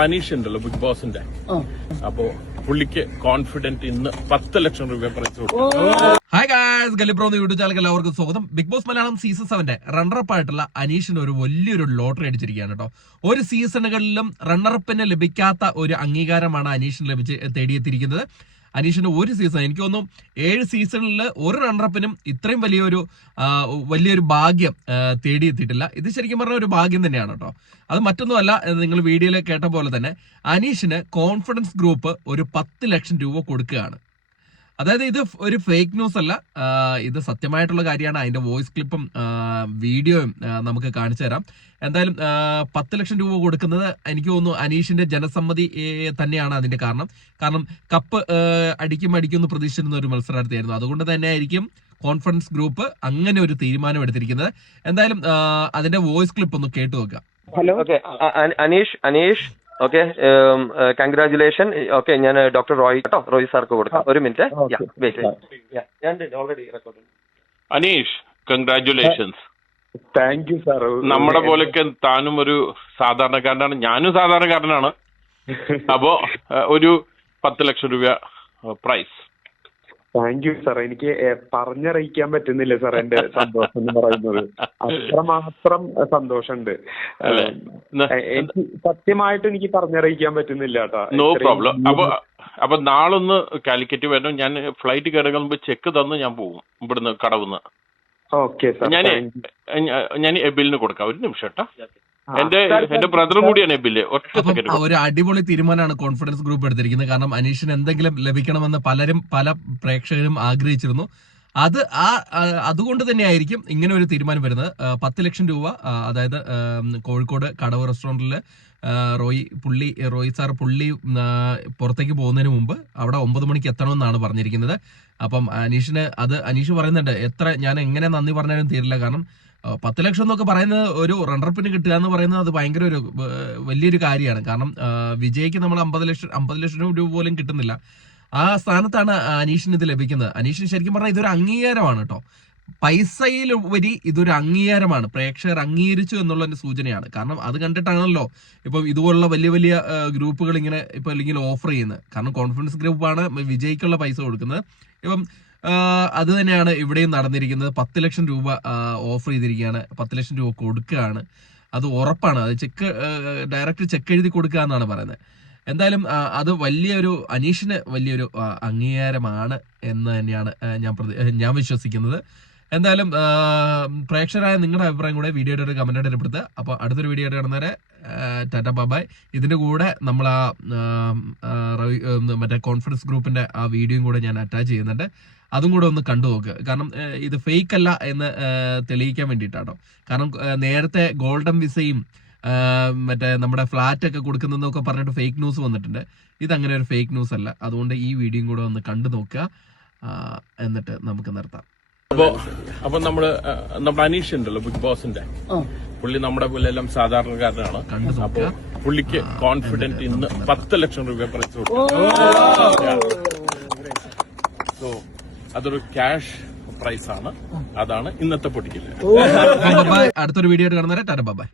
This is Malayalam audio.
അനീഷ് ഉണ്ടല്ലോ ബിഗ് ബോസിന്റെ അപ്പോ പുള്ളിക്ക് കോൺഫിഡന്റ് ഇന്ന് 10 ലക്ഷം രൂപ പ്രൈസ് കൊടുക്കും. ഹായ് ഗായ്സ്, ഗലിപ്രോ യൂട്യൂബ് ചാനൽ എല്ലാവർക്കും സ്വാഗതം. Bigg Boss Malayalam season 7 runner up ആയിട്ടുള്ള അനീഷിന് ഒരു വലിയൊരു ലോട്ടറി അടിച്ചിരിക്കുകയാണ് കേട്ടോ. ഒരു സീസണുകളിലും റണ്ണറപ്പിന് ലഭിക്കാത്ത ഒരു അംഗീകാരമാണ് അനീഷിന് തേടിയെത്തിയിരിക്കുന്നത്. അനീഷിന്റെ ഒരു സീസൺ, എനിക്ക് തോന്നുന്നു 7 സീസണിൽ ഒരു റണ്ണറപ്പിനും ഇത്രയും വലിയൊരു ഭാഗ്യം തേടിയെത്തിയിട്ടില്ല. ഇത് ശരിക്കും പറഞ്ഞ ഒരു ഭാഗ്യം തന്നെയാണ് കേട്ടോ. അത് മറ്റൊന്നുമല്ല, നിങ്ങൾ വീഡിയോയിൽ കേട്ട പോലെ തന്നെ അനീഷിന് കോൺഫിഡൻസ് ഗ്രൂപ്പ് ഒരു 10 ലക്ഷം രൂപ കൊടുക്കുകയാണ്. അതായത് ഇത് ഒരു ഫേക്ക് ന്യൂസ് അല്ല, ഇത് സത്യമായിട്ടുള്ള കാര്യമാണ്. അതിന്റെ വോയിസ് ക്ലിപ്പും വീഡിയോയും നമുക്ക് കാണിച്ചു തരാം. എന്തായാലും 10 ലക്ഷം രൂപ കൊടുക്കുന്നത് എനിക്ക് തോന്നുന്നു അനീഷിന്റെ ജനസമ്മതി തന്നെയാണ് അതിന്റെ കാരണം കപ്പ് അടിക്കുമെന്ന് പ്രതീക്ഷിച്ചിരുന്ന ഒരു മത്സരാർത്ഥിയായിരുന്നു. അതുകൊണ്ട് തന്നെ ആയിരിക്കും കോൺഫിഡൻസ് ഗ്രൂപ്പ് അങ്ങനെ ഒരു തീരുമാനം എടുത്തിരിക്കുന്നത്. എന്തായാലും അതിന്റെ വോയിസ് ക്ലിപ്പ് ഒന്ന് കേട്ടു നോക്കാം. Hello, Aneesh okay, congratulation. Okay, ഞാൻ ഡോക്ടർ റോയ് സാർക്ക് കൊടുക്കാം. ഒരു minute. Aneesh, congratulations. Thank you sir. നമ്മുടെ പോലൊക്കെ താനും ഒരു സാധാരണക്കാരനാണ്, ഞാനും സാധാരണക്കാരനാണ്. അപ്പോ ഒരു 10 ലക്ഷം രൂപ പ്രൈസ്. Thank you sir. എനിക്ക് പറഞ്ഞറിയിക്കാൻ പറ്റുന്നില്ല സാർ എന്റെ സന്തോഷം എന്ന് പറയുന്നത്. അത്രമാത്രം സന്തോഷമുണ്ട്. എനിക്ക് സത്യമായിട്ട് എനിക്ക് പറഞ്ഞറിയിക്കാൻ പറ്റുന്നില്ല കേട്ടോ. No problem. അപ്പൊ നാളൊന്ന് കാലിക്കറ്റ് വരണം. ഞാൻ ഫ്ലൈറ്റ് കിടക്കുമ്പോ ചെക്ക് തന്ന് ഞാൻ പോകും ഇവിടുന്ന് കടവുന്ന്. Okay sir. ഞാൻ എബിലിന് കൊടുക്കാം. ഒരു നിമിഷം കേട്ടോ. എന്റെ ബ്രദറും കൂടിയാണ് എബില്. ഒരു അടിപൊളി തീരുമാനമാണ് കോൺഫിഡൻസ് ഗ്രൂപ്പ് എടുത്തിരിക്കുന്നത്. കാരണം അനീഷിന് എന്തെങ്കിലും ലഭിക്കണമെന്ന് പല പ്രേക്ഷകരും ആഗ്രഹിച്ചിരുന്നു. അതുകൊണ്ട് തന്നെയായിരിക്കും ഇങ്ങനെ ഒരു തീരുമാനം വരുന്നത്. 10 ലക്ഷം രൂപ, അതായത് കോഴിക്കോട് കടവ് റെസ്റ്റോറന്റില് റോയ് സാർ പുറത്തേക്ക് പോകുന്നതിന് മുമ്പ് അവിടെ 9 മണിക്ക് എത്തണമെന്നാണ് പറഞ്ഞിരിക്കുന്നത്. അപ്പം അനീഷ് പറയുന്നുണ്ട്, ഞാൻ എങ്ങനെ നന്ദി പറഞ്ഞാലും തീരില്ല. കാരണം 10 ലക്ഷം എന്നൊക്കെ പറയുന്നത് ഒരു റണ്ണറപ്പിന് കിട്ടുക എന്ന് പറയുന്നത് അത് ഭയങ്കര ഒരു വലിയൊരു കാര്യമാണ്. കാരണം വിജയ്ക്ക് നമ്മൾ 50 ലക്ഷം രൂപ പോലും കിട്ടുന്നില്ല. ആ സ്ഥാനത്താണ് അനീഷിന് ഇത് ലഭിക്കുന്നത്. അനീഷിന് ശരിക്കും പറഞ്ഞാൽ ഇതൊരു അംഗീകാരമാണ് കേട്ടോ. പൈസയിലുപരി ഇതൊരു അംഗീകാരമാണ്. പ്രേക്ഷകർ അംഗീകരിച്ചു എന്നുള്ളതിന്റെ സൂചനയാണ്. കാരണം അത് കണ്ടിട്ടാണല്ലോ ഇപ്പം ഇതുപോലുള്ള വലിയ ഗ്രൂപ്പുകൾ ഇങ്ങനെ അല്ലെങ്കിൽ ഓഫർ ചെയ്യുന്നത്. കാരണം കോൺഫിഡൻസ് ഗ്രൂപ്പാണ് വിജയ്ക്കുള്ള പൈസ കൊടുക്കുന്നത്. ഇപ്പം അത് തന്നെയാണ് ഇവിടെയും നടന്നിരിക്കുന്നത്. 10 ലക്ഷം രൂപ ഓഫർ ചെയ്തിരിക്കുകയാണ്. 10 ലക്ഷം രൂപ കൊടുക്കുകയാണ്. അത് ഉറപ്പാണ്. അത് ഡയറക്റ്റ് ചെക്ക് എഴുതി കൊടുക്കുക എന്നാണ് പറയുന്നത്. എന്തായാലും അത് അനീഷിന് വലിയൊരു അംഗീകാരമാണ് എന്ന് തന്നെയാണ് ഞാൻ വിശ്വസിക്കുന്നത്. എന്തായാലും പ്രേക്ഷകരായ നിങ്ങളുടെ അഭിപ്രായം കൂടെ വീഡിയോയുടെ ഒരു കമന്റ് ഇടപ്പെടുത്തുക. അപ്പോൾ അടുത്തൊരു വീഡിയോ ആയിട്ട് കാണുന്നവരെ ടാറ്റ ബൈ. ഇതിന്റെ കൂടെ നമ്മൾ മറ്റേ കോൺഫിഡൻസ് ഗ്രൂപ്പിന്റെ ആ വീഡിയോയും കൂടെ ഞാൻ അറ്റാച്ച് ചെയ്യുന്നുണ്ട്. അതും കൂടെ ഒന്ന് കണ്ടു നോക്കുക. കാരണം ഇത് ഫേക്ക് അല്ല എന്ന് തെളിയിക്കാൻ വേണ്ടിയിട്ടാട്ടോ. കാരണം നേരത്തെ ഗോൾഡൻ വിസയും മറ്റേ നമ്മുടെ ഫ്ലാറ്റ് ഒക്കെ കൊടുക്കുന്നതൊക്കെ പറഞ്ഞിട്ട് ഫേക്ക് ന്യൂസ് വന്നിട്ടുണ്ട്. ഇതങ്ങനെ ഒരു ഫേക്ക് ന്യൂസ് അല്ല. അതുകൊണ്ട് ഈ വീഡിയോയും കൂടെ ഒന്ന് കണ്ടു നോക്കുക. എന്നിട്ട് നമുക്ക് നിർത്താം. അപ്പൊ നമ്മുടെ അനീഷ് ഉണ്ടല്ലോ ബിഗ് ബോസിന്റെ, പുള്ളി നമ്മുടെ പോലെ എല്ലാം സാധാരണക്കാരനാണ്. അപ്പോ പുള്ളിക്ക് കോൺഫിഡന്റ് ഇന്ന് 10 ലക്ഷം രൂപ പ്രൈസ് കൊടുക്കും. സോ അതൊരു ക്യാഷ് പ്രൈസ് ആണ്. അതാണ് ഇന്നത്തെ പൊട്ടിക്കല്. അടുത്തൊരു വീഡിയോ കാണുന്നവരെ ടാറ്റ ബൈ.